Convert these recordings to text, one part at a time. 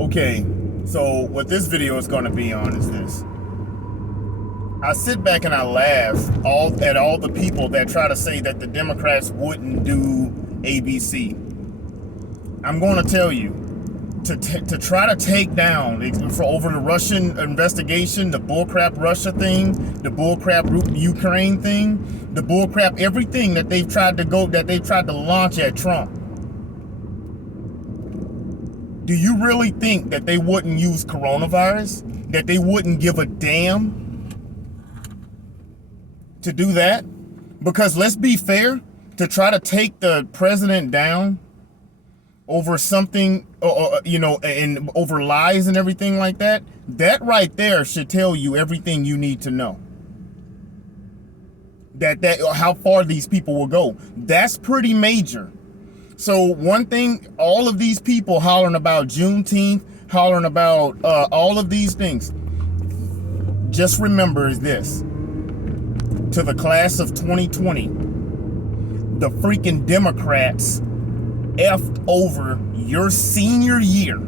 Okay, so what this video is going to be on is this. I sit back and I laugh at all the people that try to say that the Democrats wouldn't do ABC. I'm going to tell you, to try to take down over the Russian investigation, the bullcrap Russia thing, the bullcrap Ukraine thing, the bullcrap everything that they've tried to launch at Trump. Do you really think that they wouldn't use coronavirus? That they wouldn't give a damn to do that? Because let's be fair, to try to take the president down over something, and over lies and everything like that, that right there should tell you everything you need to know. That how far these people will go. That's pretty major. So one thing, all of these people hollering about Juneteenth, hollering about all of these things, just remember is this. To the class of 2020, the freaking Democrats effed over your senior year,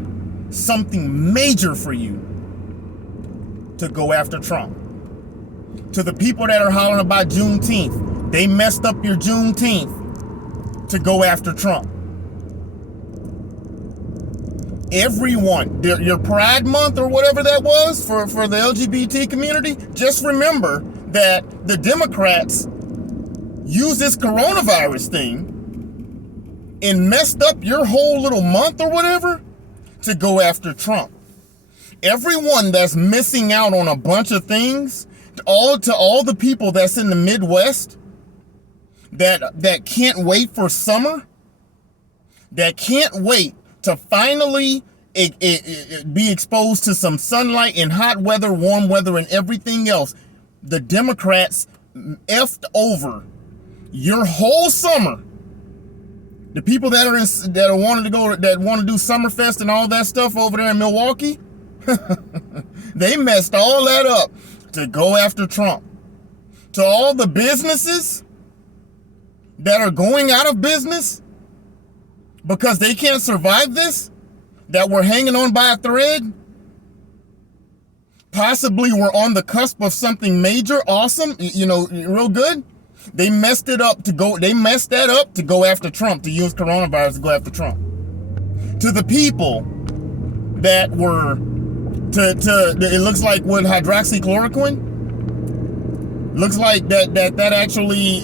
something major for you to go after Trump. To the people that are hollering about Juneteenth, they messed up your Juneteenth to go after Trump. Everyone, your Pride Month or whatever that was for the LGBT community, just remember that the Democrats used this coronavirus thing and messed up your whole little month or whatever to go after Trump. Everyone that's missing out on a bunch of things, to all the people that's in the Midwest that can't wait for summer, that can't wait to finally be exposed to some sunlight and hot weather, warm weather, and everything else. The Democrats effed over your whole summer. The people that want to do Summerfest and all that stuff over there in Milwaukee, they messed all that up to go after Trump. To all the businesses that are going out of business because they can't survive this, that we're hanging on by a thread, possibly we're on the cusp of something major, awesome, real good. They messed that up to go after Trump, to use coronavirus to go after Trump. To the people that were it looks like with hydroxychloroquine, looks like that actually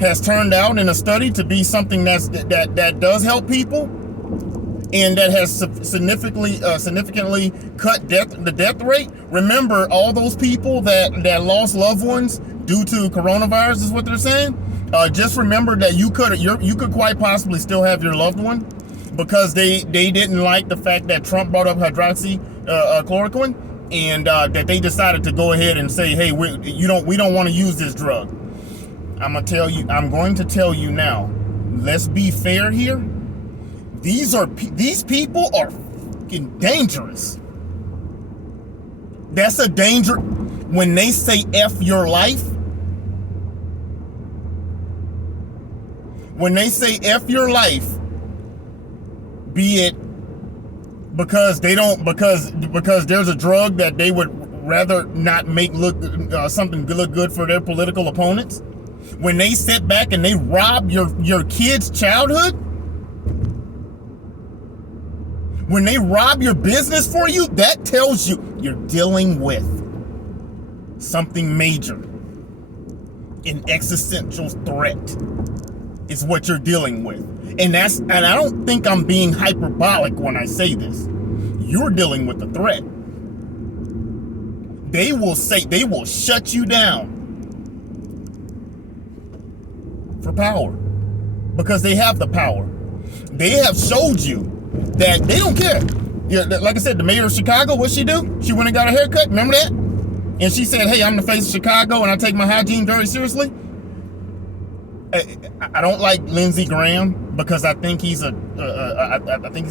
has turned out in a study to be something that does help people, and that has significantly cut the death rate. Remember, all those people that lost loved ones due to coronavirus is what they're saying. Just remember that you could quite possibly still have your loved one, because they didn't like the fact that Trump brought up hydroxychloroquine, and that they decided to go ahead and say, hey, we don't want to use this drug. I'm going to tell you now, let's be fair here. These people are fucking dangerous. That's a danger. When they say F your life, when they say F your life, be it because there's a drug that they would rather not make look something look good for their political opponents, when they sit back and they rob your kids' childhood, when they rob your business for you, that tells you you're dealing with something major. An existential threat is what you're dealing with. And I don't think I'm being hyperbolic when I say this. You're dealing with a threat. They will shut you down for power, because they have the power. They have showed you that they don't care. Like I said, the mayor of Chicago, what'd she do? She went and got a haircut, remember that? And she said, hey, I'm the face of Chicago and I take my hygiene very seriously. I don't like Lindsey Graham because I think he's a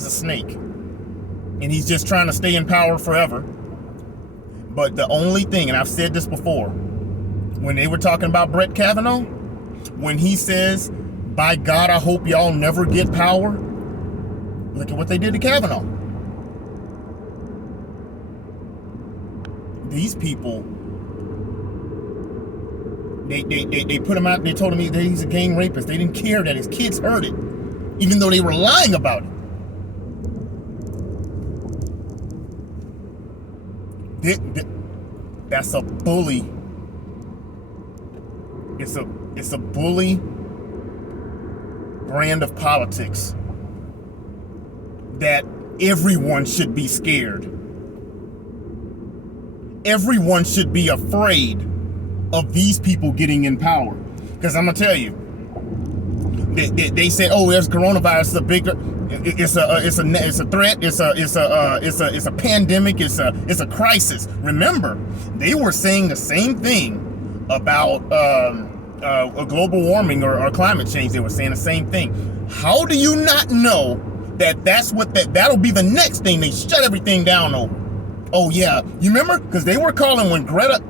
snake, and he's just trying to stay in power forever. But the only thing, and I've said this before, when they were talking about Brett Kavanaugh, when he says, by God, I hope y'all never get power, Look at what they did to Kavanaugh. These people, they put him out. They told him that he's a gang rapist. They didn't care that his kids heard it, even though they were lying about it. That's a bully. It's a bully brand of politics that everyone should be scared. Everyone should be afraid of these people getting in power. Because I'm gonna tell you, they said, "Oh, there's coronavirus. It's a bigger, it's a threat. It's a pandemic. It's a crisis." Remember, they were saying the same thing about a global warming or climate change. They were saying the same thing. How do you not know that'll be the next thing they shut everything down over? Oh yeah, you remember? Because they were calling when Greta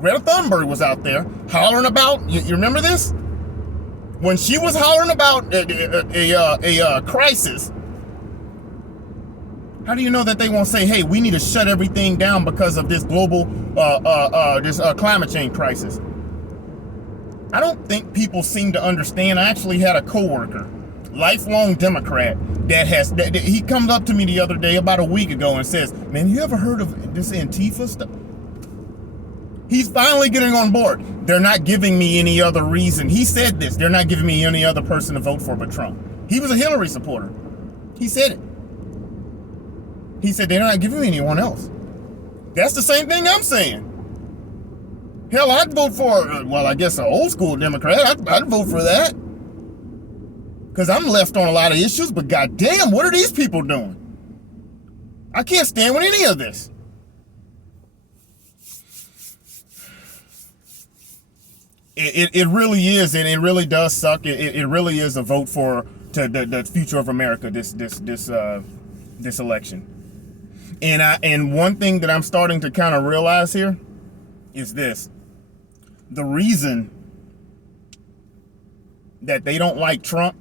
Thunberg was out there hollering about. You remember this? When she was hollering about a crisis. How do you know that they won't say, "Hey, we need to shut everything down because of this global climate change crisis"? I don't think people seem to understand. I actually had a coworker, lifelong Democrat, that he comes up to me the other day about a week ago and says, "Man, you ever heard of this Antifa stuff?" He's finally getting on board. They're not giving me any other reason. He said this. They're not giving me any other person to vote for but Trump. He was a Hillary supporter. He said it. He said they're not giving me anyone else. That's the same thing I'm saying. Hell, I'd vote for, well, I guess an old school Democrat. I'd vote for that. Because I'm left on a lot of issues, but goddamn, what are these people doing? I can't stand with any of this. It really is, and it really does suck. It really is a vote for the future of America. This election, and one thing that I'm starting to kind of realize here is this: the reason that they don't like Trump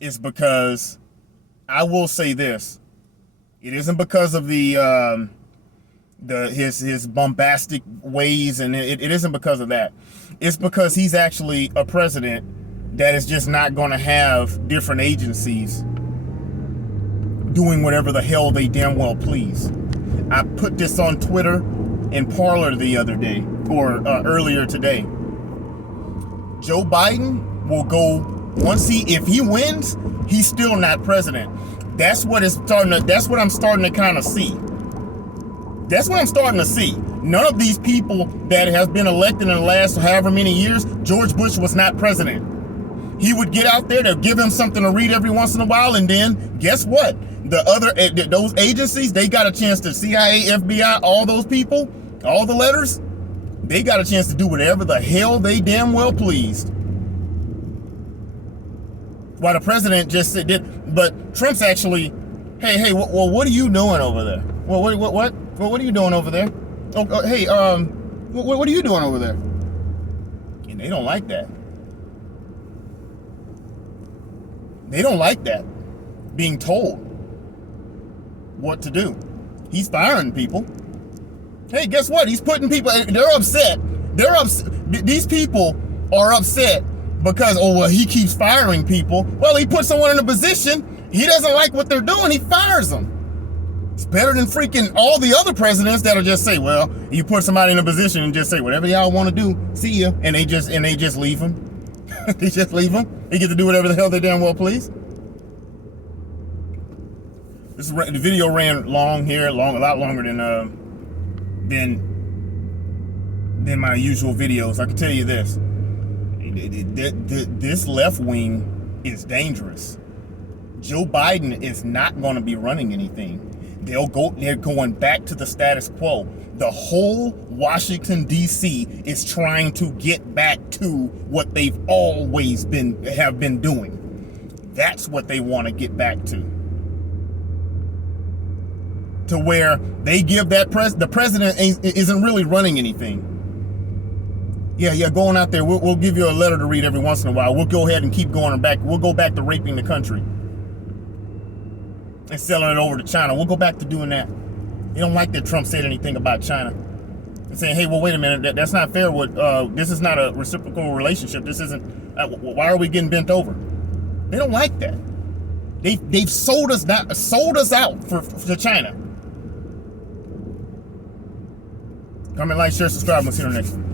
is because, I will say this, it isn't because of his bombastic ways, and it isn't because of that. It's because he's actually a president that is just not going to have different agencies doing whatever the hell they damn well please. I put this on Twitter and Parler the other day, or earlier today. Joe Biden will go, if he wins, he's still not president. That's what I'm starting to kind of see. That's what I'm starting to see. None of these people that have been elected in the last however many years, George Bush was not president. He would get out there, they'll give him something to read every once in a while, and then guess what? Those agencies, they got a chance to, CIA, FBI, all those people, all the letters, they got a chance to do whatever the hell they damn well pleased. While the president just did, but Trump's actually, hey, well, what are you doing over there? Well, what are you doing over there? Oh, hey, what are you doing over there? And they don't like that. They don't like that, being told what to do. He's firing people. Hey, guess what? He's putting people, they're upset. These people are upset because, oh, well, he keeps firing people. Well, he puts someone in a position, he doesn't like what they're doing, he fires them. It's better than freaking all the other presidents that'll just say, well, you put somebody in a position and just say, whatever y'all want to do, see ya. And they just leave him. They just leave him. They get to do whatever the hell they damn well please. The video ran long here, a lot longer than my usual videos. I can tell you this. This left wing is dangerous. Joe Biden is not going to be running anything. They're going back to the status quo. The whole Washington, D.C. is trying to get back to what they've always have been doing. That's what they want to get back to. To where they give the president isn't really running anything. Yeah, going out there, we'll give you a letter to read every once in a while. We'll go ahead and keep going back. We'll go back to raping the country. and selling it over to China. We'll go back to doing that. They don't like that Trump said anything about China. And saying, hey, well, wait a minute, that's not fair. This is not a reciprocal relationship. This isn't, why are we getting bent over? They don't like that. They've sold us out to China. Comment, like, share, subscribe. We'll see you next one.